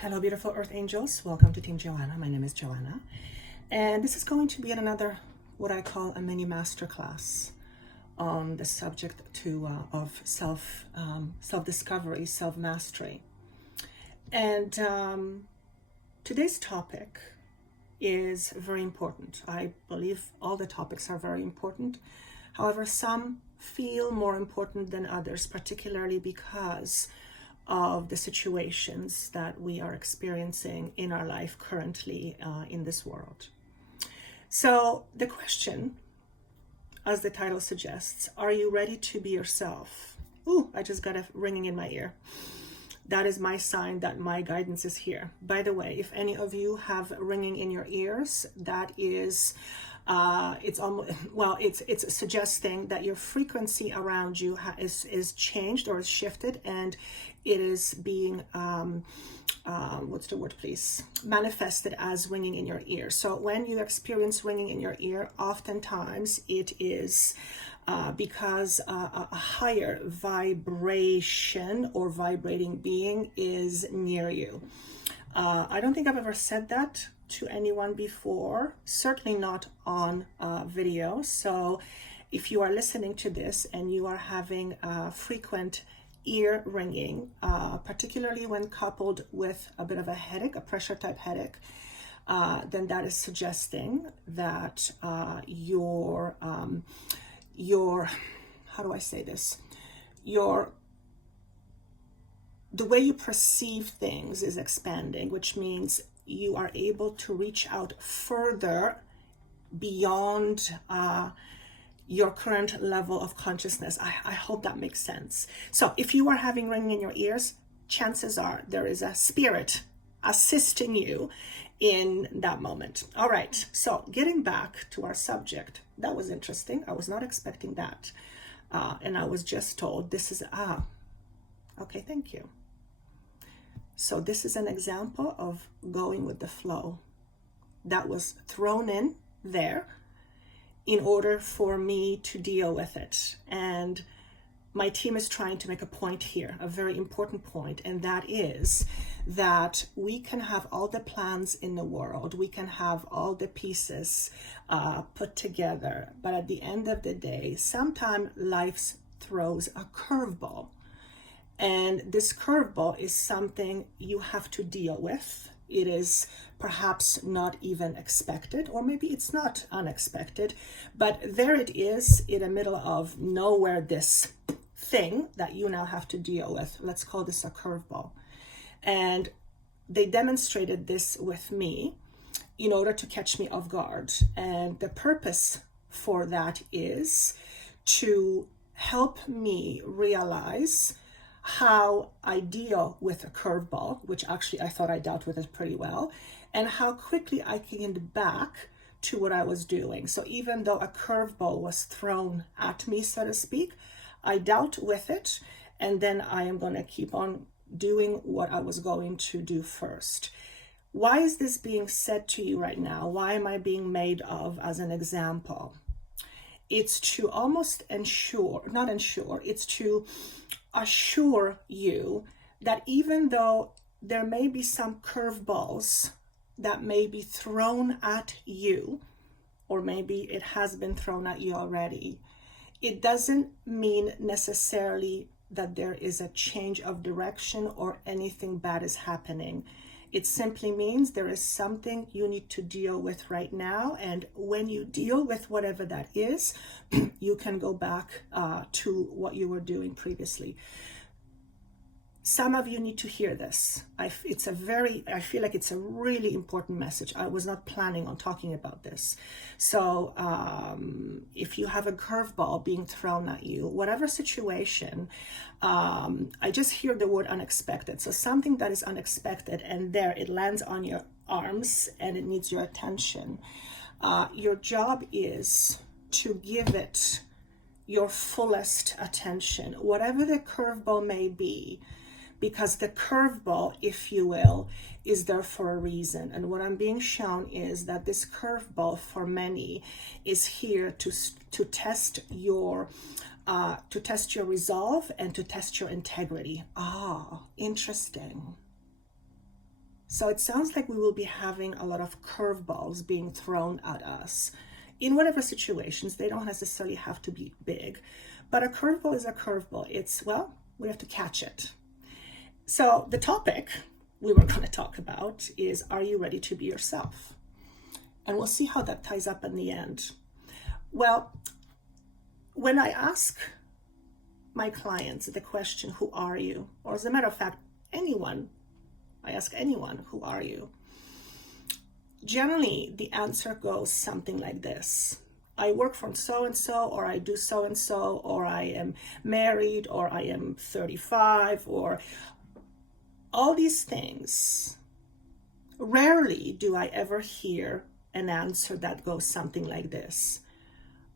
Hello, beautiful Earth Angels. Welcome to Team Joanna. My name is Joanna. And this is going to be another, what I call a mini masterclass on the subject of self-discovery, self-mastery. And today's topic is very important. I believe all the topics are very important. However, some feel more important than others, particularly because of the situations that we are experiencing in our life currently in this world. So the question, as the title suggests, are you ready to be yourself? Ooh, I just got a ringing in my ear. That is my sign that my guidance is here. By the way, if any of you have ringing in your ears, that is it's suggesting that your frequency around you is changed or is shifted, and it is being manifested as ringing in your ear. So when you experience ringing in your ear, oftentimes it is because a higher vibration or vibrating being is near you. I don't think I've ever said that to anyone before, certainly not on video. So if you are listening to this and you are having frequent ear ringing, particularly when coupled with a bit of a headache, a pressure type headache, then that is suggesting that your how do I say this? The way you perceive things is expanding, which means you are able to reach out further beyond your current level of consciousness. I hope that makes sense. So if you are having ringing in your ears, chances are there is a spirit assisting you in that moment. All right, so getting back to our subject, that was interesting. I was not expecting that. And I was just told this is, okay, thank you. So this is an example of going with the flow that was thrown in there in order for me to deal with it. And my team is trying to make a point here, a very important point, and that is that we can have all the plans in the world, we can have all the pieces put together, but at the end of the day, sometimes life throws a curveball. And this curveball is something you have to deal with. It is perhaps not even expected, or maybe it's not unexpected, but there it is in the middle of nowhere, this thing that you now have to deal with. Let's call this a curveball. And they demonstrated this with me in order to catch me off guard. And the purpose for that is to help me realize how I deal with a curveball, which actually I thought I dealt with it pretty well, and how quickly I can get back to what I was doing. So even though a curveball was thrown at me, so to speak, I dealt with it, and then I am going to keep on doing what I was going to do first. Why is this being said to you right now? Why am I being made of as an example? It's to almost it's to assure you that even though there may be some curveballs that may be thrown at you, or maybe it has been thrown at you already, it doesn't mean necessarily that there is a change of direction or anything bad is happening. It simply means there is something you need to deal with right now. And when you deal with whatever that is, you can go back to what you were doing previously. Some of you need to hear this. I feel like it's a really important message. I was not planning on talking about this. So if you have a curveball being thrown at you, whatever situation, I just hear the word unexpected. So something that is unexpected, and there it lands on your arms and it needs your attention. Your job is to give it your fullest attention, whatever the curveball may be, because the curveball, if you will, is there for a reason. And what I'm being shown is that this curveball for many is here to test your resolve and to test your integrity. Interesting. So it sounds like we will be having a lot of curveballs being thrown at us in whatever situations. They don't necessarily have to be big, but a curveball is a curveball. It's, well, we have to catch it. So the topic we were going to talk about is, are you ready to be yourself? And we'll see how that ties up in the end. Well, when I ask my clients the question, who are you? Or as a matter of fact, I ask anyone, who are you? Generally, the answer goes something like this. I work from so-and-so, or I do so-and-so, or I am married, or I am 35, or all these things. Rarely do I ever hear an answer that goes something like this.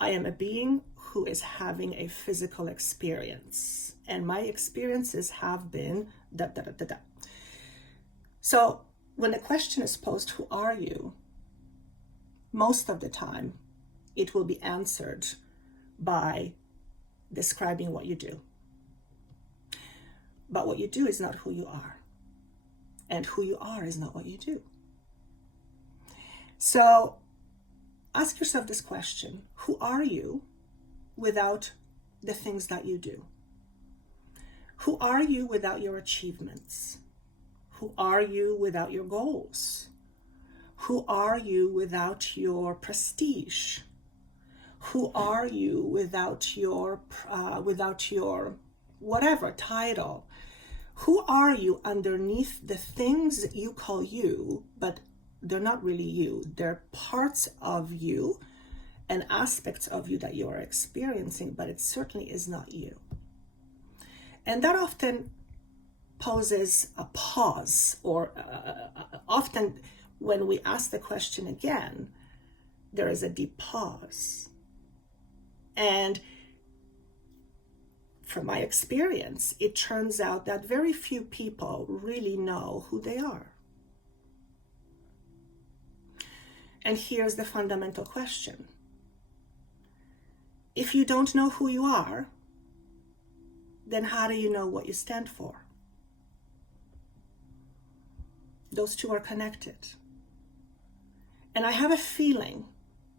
I am a being who is having a physical experience, and my experiences have been da da da da da. So when the question is posed, who are you? Most of the time, it will be answered by describing what you do. But what you do is not who you are. And who you are is not what you do. So ask yourself this question: who are you without the things that you do? Who are you without your achievements? Who are you without your goals? Who are you without your prestige? Who are you without your whatever title? Who are you underneath the things that you call you, but they're not really you? They're parts of you and aspects of you that you are experiencing, but it certainly is not you. And that often poses a pause, or often when we ask the question again, there is a deep pause. And from my experience, it turns out that very few people really know who they are. And here's the fundamental question. If you don't know who you are, then how do you know what you stand for? Those two are connected. And I have a feeling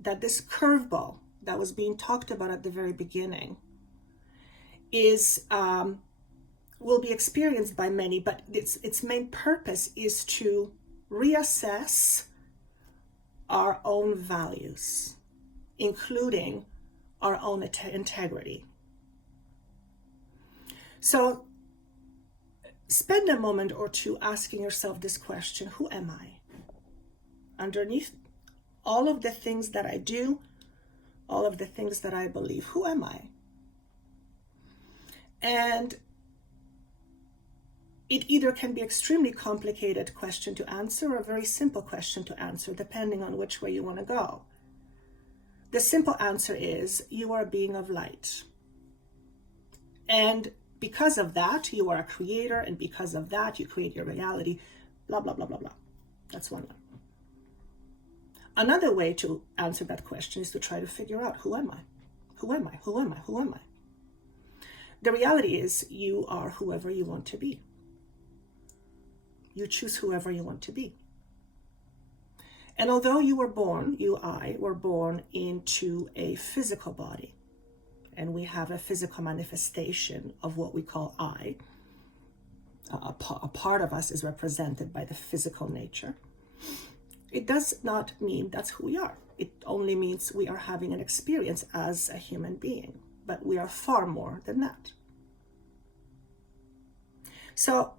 that this curveball that was being talked about at the very beginning will be experienced by many, but its main purpose is to reassess our own values, including our own integrity. So spend a moment or two asking yourself this question: who am I? Underneath all of the things that I do, all of the things that I believe, who am I? And it either can be extremely complicated question to answer or a very simple question to answer, depending on which way you want to go. The simple answer is, you are a being of light. And because of that, you are a creator, and because of that, you create your reality, blah, blah, blah, blah, blah. That's one way. Another way to answer that question is to try to figure out, who am I? Who am I? Who am I? Who am I? The reality is, you are whoever you want to be. You choose whoever you want to be. And although you were born, I were born into a physical body, and we have a physical manifestation of what we call I. A part of us is represented by the physical nature. It does not mean that's who we are. It only means we are having an experience as a human being, but we are far more than that. So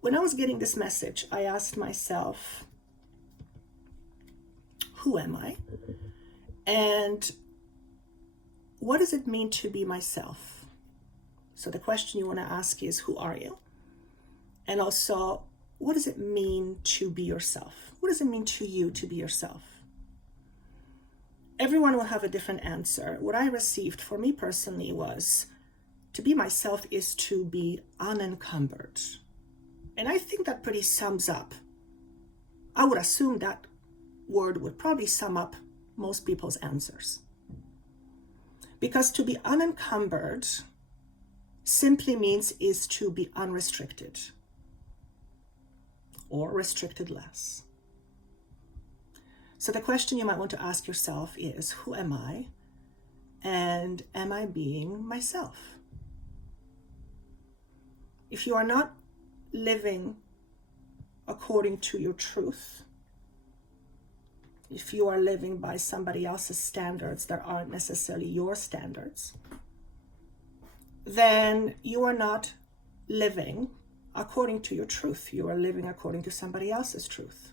when I was getting this message, I asked myself, who am I? And what does it mean to be myself? So the question you want to ask is, who are you? And also, what does it mean to be yourself? What does it mean to you to be yourself? Everyone will have a different answer. What I received for me personally was, to be myself is to be unencumbered. And I think that pretty sums up. I would assume that word would probably sum up most people's answers. Because to be unencumbered simply means is to be unrestricted. or restricted less. So the question you might want to ask yourself is, who am I? And am I being myself? If you are not living according to your truth, if you are living by somebody else's standards that aren't necessarily your standards, then you are not living according to your truth. You are living according to somebody else's truth.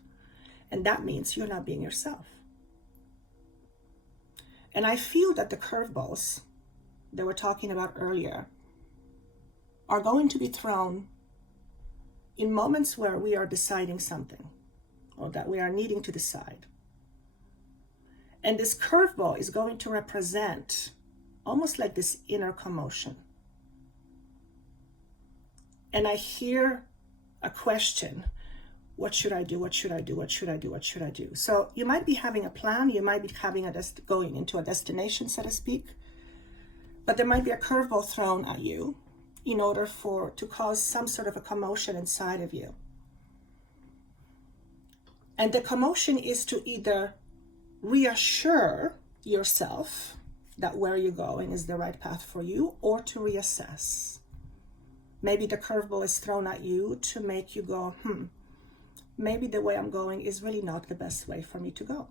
And that means you're not being yourself. And I feel that the curveballs that we're talking about earlier are going to be thrown in moments where we are deciding something, or that we are needing to decide. And this curveball is going to represent almost like this inner commotion. And I hear a question: what should I do? What should I do? What should I do? What should I do? So you might be having a plan, you might be having going into a destination, so to speak, but there might be a curveball thrown at you in order to cause some sort of a commotion inside of you. And the commotion is to either reassure yourself that where you're going is the right path for you, or to reassess. Maybe the curveball is thrown at you to make you go, maybe the way I'm going is really not the best way for me to go.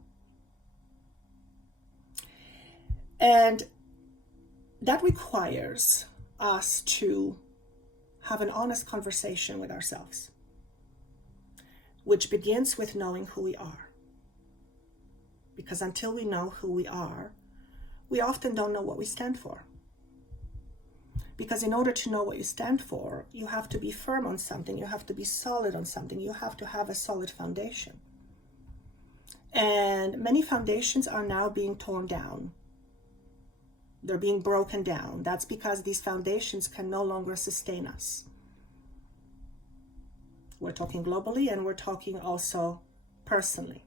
And that requires us to have an honest conversation with ourselves, which begins with knowing who we are. Because until we know who we are, we often don't know what we stand for. Because in order to know what you stand for, you have to be firm on something, you have to be solid on something, you have to have a solid foundation. And many foundations are now being torn down. They're being broken down. That's because these foundations can no longer sustain us. We're talking globally, and we're talking also personally.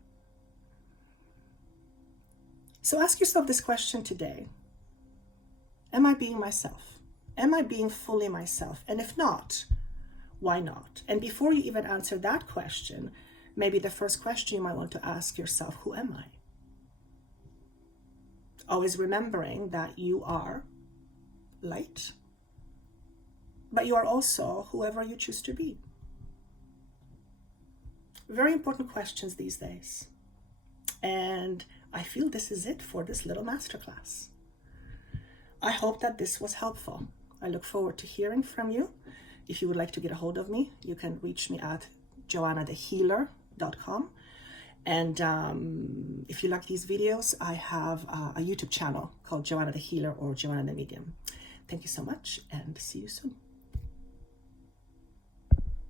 So ask yourself this question today: am I being myself? Am I being fully myself? And if not, why not? And before you even answer that question, maybe the first question you might want to ask yourself: who am I? Always remembering that you are light, but you are also whoever you choose to be. Very important questions these days. And I feel this is it for this little masterclass. I hope that this was helpful. I look forward to hearing from you. If you would like to get a hold of me, you can reach me at joannathehealer.com. And if you like these videos, I have a YouTube channel called Joanna the Healer or Joanna the Medium. Thank you so much, and see you soon.